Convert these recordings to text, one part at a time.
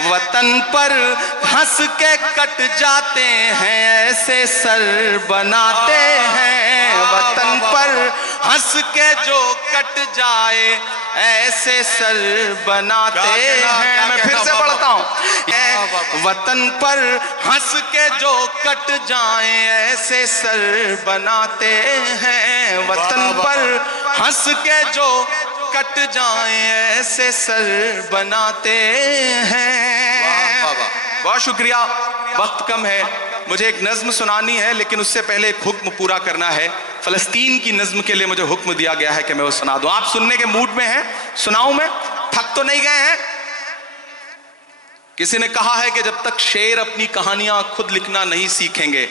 وطن پر ہنس کے کٹ جاتے ہیں ایسے سر بناتے ہیں، وطن پر ہنس کے جو کٹ جائے ایسے سر بناتے ہیں۔ میں پھر سے پڑھتا ہوں، وطن پر ہنس کے جو کٹ جائیں ایسے سر بناتے ہیں، وطن پر ہنس کے جو کٹ جائیں ایسے سر بناتے ہیں۔ بہت شکریہ، وقت کم ہے، مجھے ایک نظم سنانی ہے لیکن اس سے پہلے ایک حکم پورا کرنا ہے۔ فلسطین کی نظم کے لیے مجھے حکم دیا گیا ہے کہ میں وہ سنا دوں۔ آپ سننے کے موڈ میں ہیں؟ سناؤں میں؟ تھک تو نہیں گئے ہیں؟ کسی نے کہا ہے کہ جب تک شیر اپنی کہانیاں خود لکھنا نہیں سیکھیں گے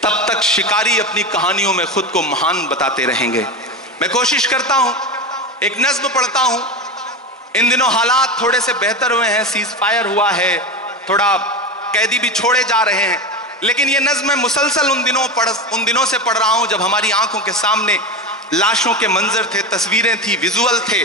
تب تک شکاری اپنی کہانیوں میں خود کو مہان بتاتے رہیں گے۔ میں کوشش کرتا ہوں، ایک نظم پڑھتا ہوں۔ ان دنوں حالات تھوڑے سے بہتر ہوئے ہیں، سیز فائر ہوا ہے، تھوڑا قیدی بھی چھوڑے جا رہے ہیں، لیکن یہ نظم میں مسلسل ان دنوں سے پڑھ رہا ہوں جب ہماری آنکھوں کے سامنے لاشوں کے منظر تھے، تصویریں تھی، ویژول تھے۔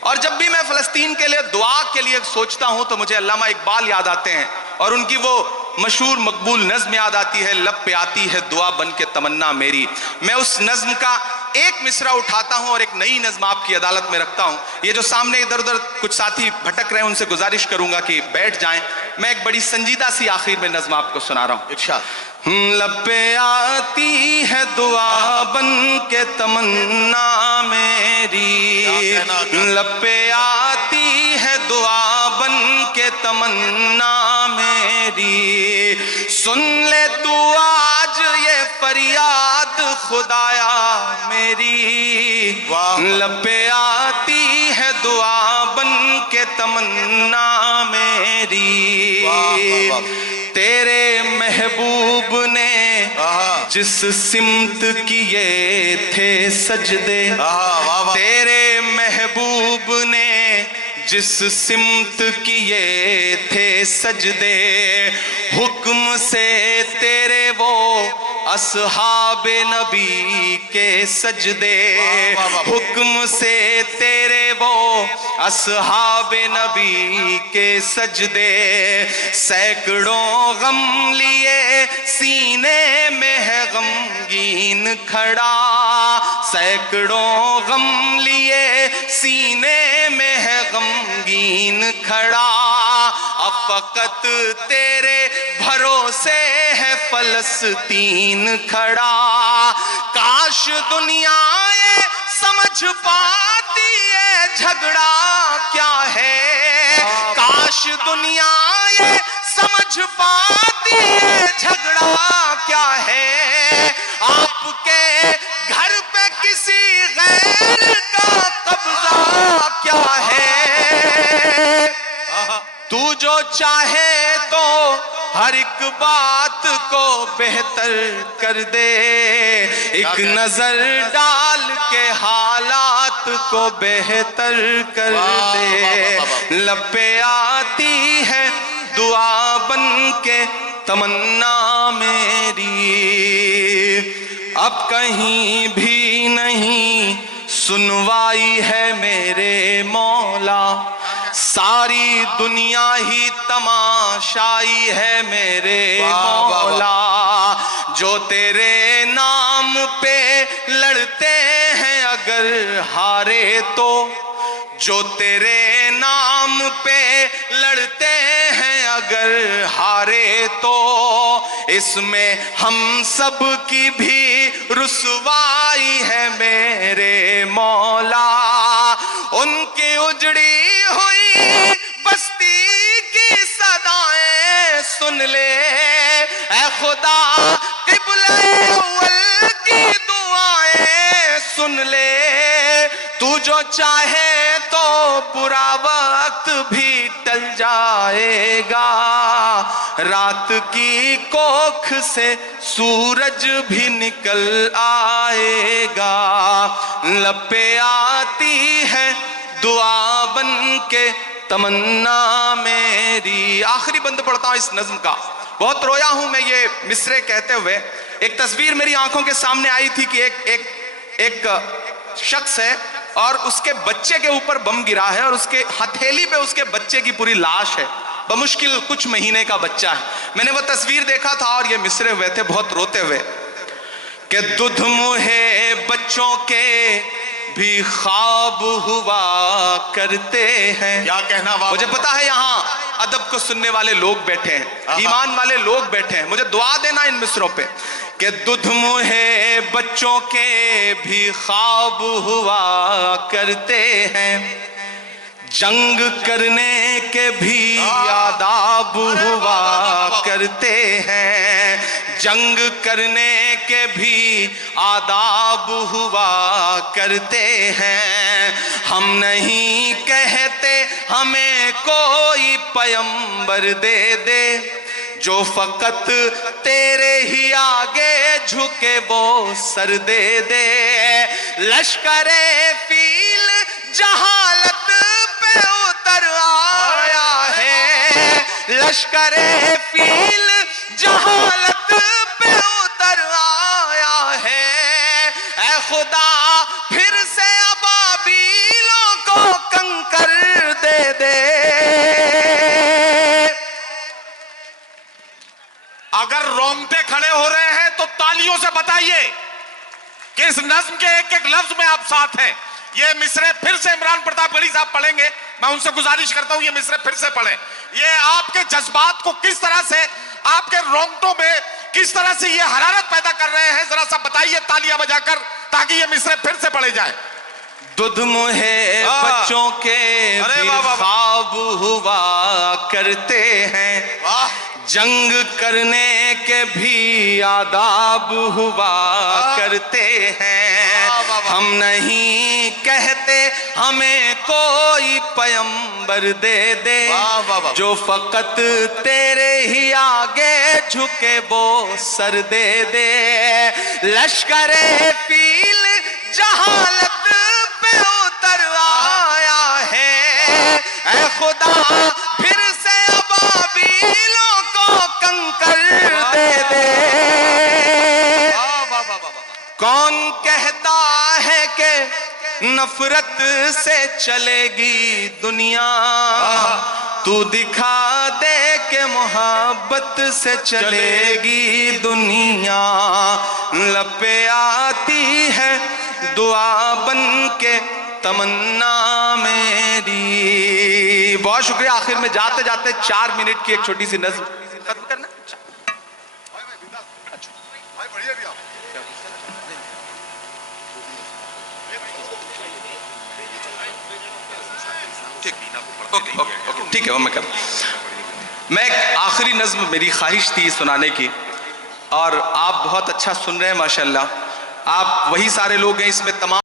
اور جب بھی میں فلسطین کے لیے دعا کے لیے سوچتا ہوں تو مجھے علامہ اقبال یاد آتے ہیں اور ان کی وہ مشہور مقبول نظم یاد آتی ہے، لب پہ آتی ہے دعا بن کے تمنا میری۔ میں اس نظم کا ایک مصرع اٹھاتا ہوں اور ایک نئی نظم آپ کی عدالت میں رکھتا ہوں۔ یہ جو سامنے ادھر ادھر کچھ ساتھی بھٹک رہے ہیں ان سے گزارش کروں گا کہ بیٹھ جائیں۔ میں ایک بڑی سنجیدہ سی آخر میں نظم آپ کو سنا رہا ہوں۔ ارشاد۔ لب پہ آتی ہے دعا بن کے تمنا میری، لب پہ آتی ہے دعا بن کے تمنا میری، سن لے تو آج یہ فریاد خدایا میری، لب پہ آتی ہے دعا بن کے تمنا میری، تیرے محبوب نے جس سمت کیے تھے سجدے، تیرے محبوب نے جس سمت کیے تھے سجدے، حکم سے تیرے وہ اصحاب نبی کے سجدے، حکم سے تیرے وہ اصحاب نبی کے سجدے، سینکڑوں غم لیے سینے میں ہے غمگین کھڑا، سینکڑوں غم لیے سینے میں ہے غمگین کھڑا، اب فقط تیرے بھروسے ہے فلسطین کھڑا، کاش دنیا یہ سمجھ پاتی ہے جھگڑا کیا ہے، کاش دنیا یہ سمجھ پاتی ہے جھگڑا کیا ہے، آپ کے گھر پہ کسی غیر کا قبضہ کیا ہے، تو جو چاہے تو ہر ایک بات کو بہتر کر دے، ایک نظر ڈال کے حالات کو بہتر کر دے، لب پہ آتی ہے دعا بن کے تمنا میری، اب کہیں بھی نہیں سنوائی ہے میرے مولا، ساری دنیا ہی تماشائی ہے میرے مولا، جو تیرے نام پہ لڑتے ہیں اگر ہارے تو، جو تیرے نام پہ لڑتے ہیں اگر ہارے تو، اس میں ہم سب کی بھی رسوائی ہے میرے مولا، ان کی اجڑی ہوئی بستی کی صدائیں سن لے، اے خدا قبلہ اول کی دعائیں سن لے، تو جو چاہے تو برا وقت بھی ٹل جائے گا، رات کی کوکھ سے سورج بھی نکل آئے گا، لب پہ آتی ہے دعا بن کے تمنا میری۔ آخری بند پڑھتا ہوں اس نظم کا، بہت رویا ہوں میں یہ مصرے کہتے ہوئے۔ ایک تصویر میری آنکھوں کے سامنے آئی تھی کہ ایک شخص ہے اور اس کے بچے کے اوپر بم گرا ہے اور اس کے ہتھیلی پہ اس کے بچے کی پوری لاش ہے، بمشکل کچھ مہینے کا بچہ ہے. میں نے وہ تصویر دیکھا تھا اور یہ مصرے ہوئے تھے بہت روتے ہوئے کہ دودھ منہ بچوں کے بھی خواب ہوا کرتے ہیں. کیا کہنا. مجھے پتا ہے یہاں ادب کو سننے والے لوگ بیٹھے ہیں, ایمان والے لوگ بیٹھے ہیں, مجھے دعا دینا ان مصروں پہ کہ دودھ منہ بچوں کے بھی خواب ہوا کرتے ہیں, جنگ کرنے کے بھی آداب ہوا کرتے ہیں, جنگ کرنے کے بھی آداب ہوا کرتے ہیں. ہم نہیں کہتے ہمیں کوئی پیمبر دے دے, جو فقط تیرے ہی آگے جھکے وہ سر دے دے. لشکر فیل جہالت پہ اتر آیا ہے, لشکر فیل جہالت پہ اتر آیا ہے. اے خدا پھر سے ابابیلوں کو کنکر دے دے. اگر رونگٹے کھڑے ہو رہے ہیں تو تالیوں سے بتائیے کہ اس نظم کے ایک ایک لفظ میں آپ ساتھ ہیں. یہ مصرے پھر سے عمران پرتاپ گڑھی صاحب پڑھیں گے, میں ان سے گزارش کرتا ہوں یہ مصرے پھر سے پڑھیں. یہ آپ کے جذبات کو کس طرح سے, آپ کے رونگٹوں میں کس طرح سے یہ حرارت پیدا کر رہے ہیں, ذرا سا بتائیے تالیاں بجا کر تاکہ یہ مصرے پھر سے پڑھے جائیں. دودھ منہ بچوں کے بھی خواب ہوا کرتے ہیں, جنگ کرنے کے بھی آداب ہوا کرتے ہیں. ہم نہیں کہتے ہمیں کوئی پیمبر دے دے, جو فقط تیرے ہی آگے جھکے وہ سر دے دے. لشکر فیل جہالت پہ اتر آیا ہے, اے خدا پھر سے ابابیلوں کو کنکر دے دے. کون کہتا ہے کہ نفرت سے چلے گی دنیا, تو دکھا دے کہ محبت سے چلے گی دنیا. لب پہ آتی ہے دعا بن کے تمنا میری. بہت شکریہ. آخر میں جاتے جاتے 4 منٹ کی ایک چھوٹی سی نظم ختم کرنا. ٹھیک ہے وہ میں کروں. میں ایک آخری نظم میری خواہش تھی سنانے کی, اور آپ بہت اچھا سن رہے ہیں ماشاءاللہ. آپ وہی سارے لوگ ہیں اس میں تمام